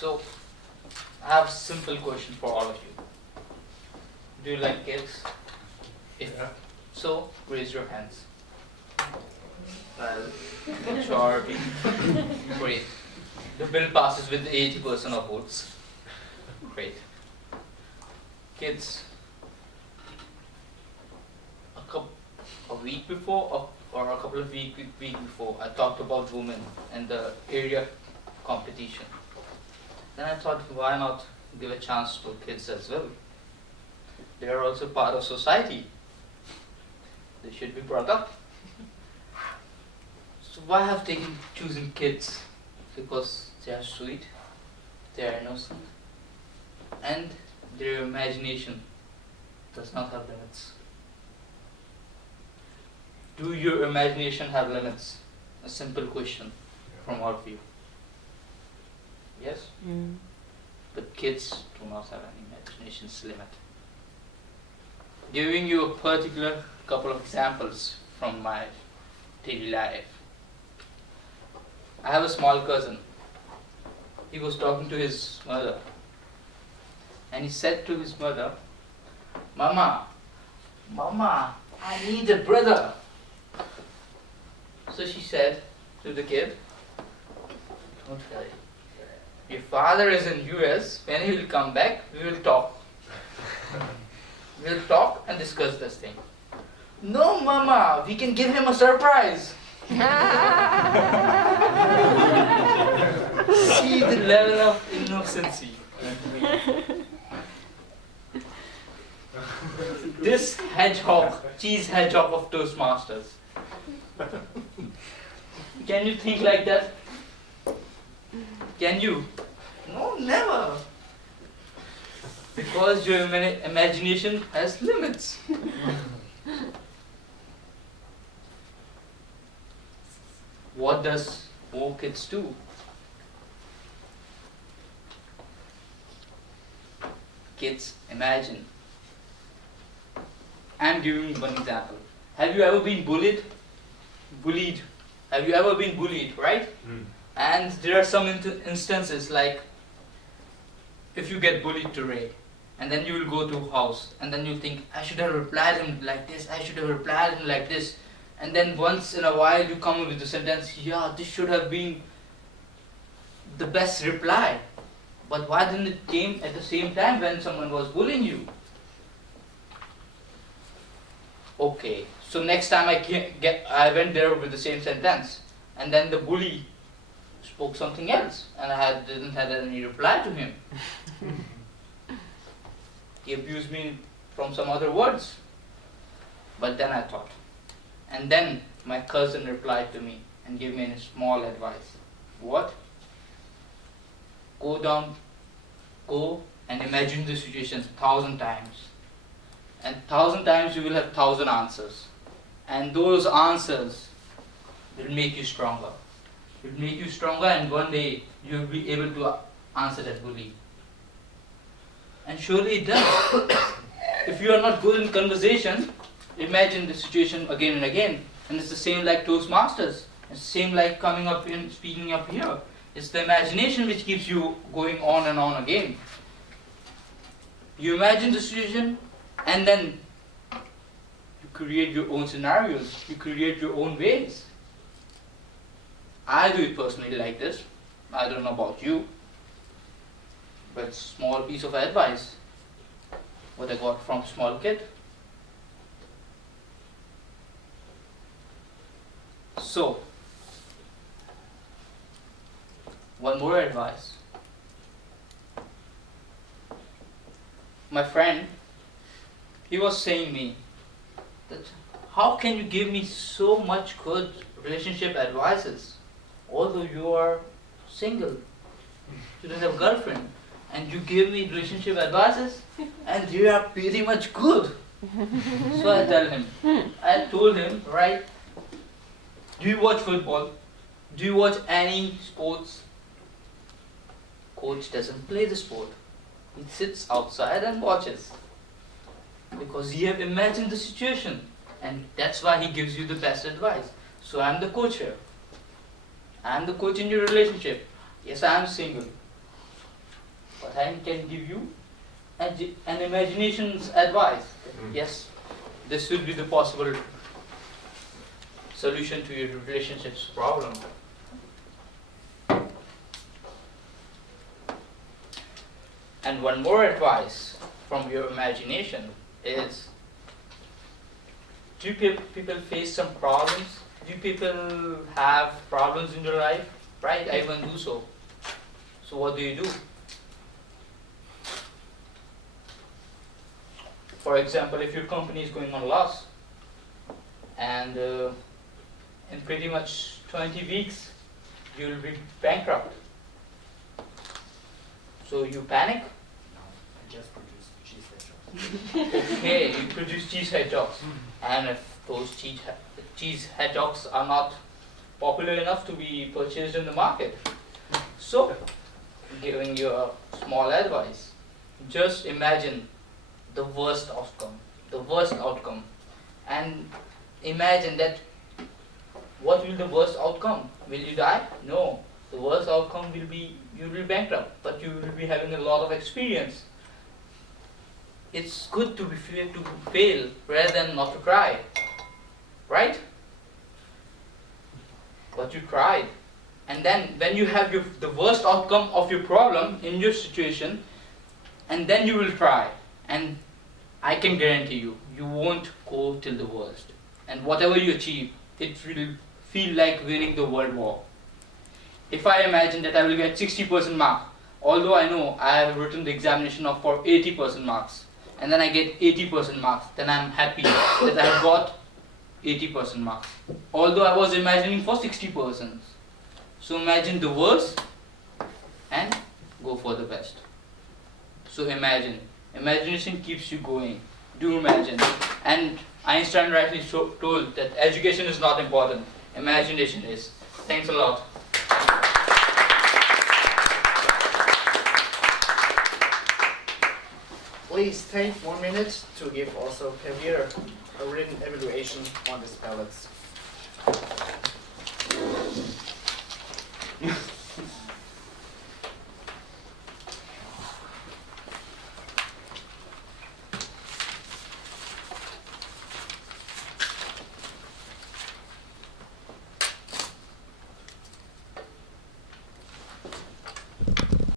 So, I have a simple question for all of you. Do you like kids? If so, raise your hands. Well, majority. Great. The bill passes with 80% of votes. Great. Kids. A week before or a couple of weeks before, I talked about women and the area competition. Then I thought, why not give a chance to kids as well? They are also part of society. They should be brought up. So why have taken choosing kids? Because they are sweet, they are innocent, and their imagination does not have limits. Do your imagination have limits? A simple question from all of you. Yes? But kids do not have any imagination's limit. Giving you a particular couple of examples from my daily life. I have a small cousin. He was talking to his mother. And he said to his mother, Mama, I need a brother. So she said to the kid, don't worry. Your father is in US. When he will come back, we will talk. We'll talk and discuss this thing. No, Mama, we can give him a surprise. See the level of innocency. This hedgehog, cheese hedgehog of Toastmasters. Can you think like that? Can you? No, never. Because your imagination has limits. What does more kids do? Kids imagine. I'm giving you one example. Have you ever been bullied? Have you ever been bullied, right? And there are some instances like if you get bullied today and then you will go to a house and then you think, I should have replied him like this, I should have replied him like this. And then once in a while you come up with the sentence, yeah, this should have been the best reply. But why didn't it came at the same time when someone was bullying you? Okay, so next time I went there with the same sentence, and then the bully spoke something else, and I didn't have any reply to him. He abused me from some other words. But then I thought, and then my cousin replied to me and gave me a small advice. What? Go and imagine the situation 1,000 times. And 1,000 times you will have 1,000 answers. And those answers will make you stronger. It will make you stronger, and one day you will be able to answer that bully. And surely it does. If you are not good in conversation, imagine the situation again and again. And it's the same like Toastmasters. It's the same like coming up and speaking up here. It's the imagination which keeps you going on and on again. You imagine the situation, and then you create your own scenarios. You create your own ways. I do it personally like this. I don't know about you. But small piece of advice. What I got from small kid. So, one more advice. My friend, he was saying me that how can you give me so much good relationship advices although you are single, you don't have a girlfriend, and you give me relationship advices and they are pretty much good. So I told him, right, do you watch football? Do you watch any sports? Coach doesn't play the sport. He sits outside and watches. Because he have imagined the situation. And that's why he gives you the best advice. So I'm the coach here. I'm the coach in your relationship. Yes, I'm single. but I can give you an imagination's advice. Yes, this will be the possible solution to your relationships problem. And one more advice from your imagination is, do people face some problems? Do people have problems in their life? Right, everyone do so. So what do you do? For example, if your company is going on loss, and in pretty much 20 weeks, you will be bankrupt. So you panic? No, I just produce cheese hedgehogs. Okay, you produce cheese hedgehogs. And if those cheese hedgehogs are not popular enough to be purchased in the market. So, giving you a small advice, just imagine the worst outcome, and imagine that what will the worst outcome? Will you die? No. The worst outcome will be you will be bankrupt, but you will be having a lot of experience. It's good to fail rather than not to try, right? But you tried, and then when you have the worst outcome of your problem in your situation, and then you will try, and I can guarantee you, you won't go till the worst. And whatever you achieve, it will feel like winning the world war. If I imagine that I will get 60% mark, although I know I have written the examination for 80% marks, and then I get 80% marks, then I'm happy that I have got 80% marks, although I was imagining for 60%. So imagine the worst and go for the best. So imagine. Imagination keeps you going. Do imagine. And Einstein rightly told that education is not important, imagination is. Thanks a lot. Please take 1 minute to give also Javier a written evaluation on these ballots.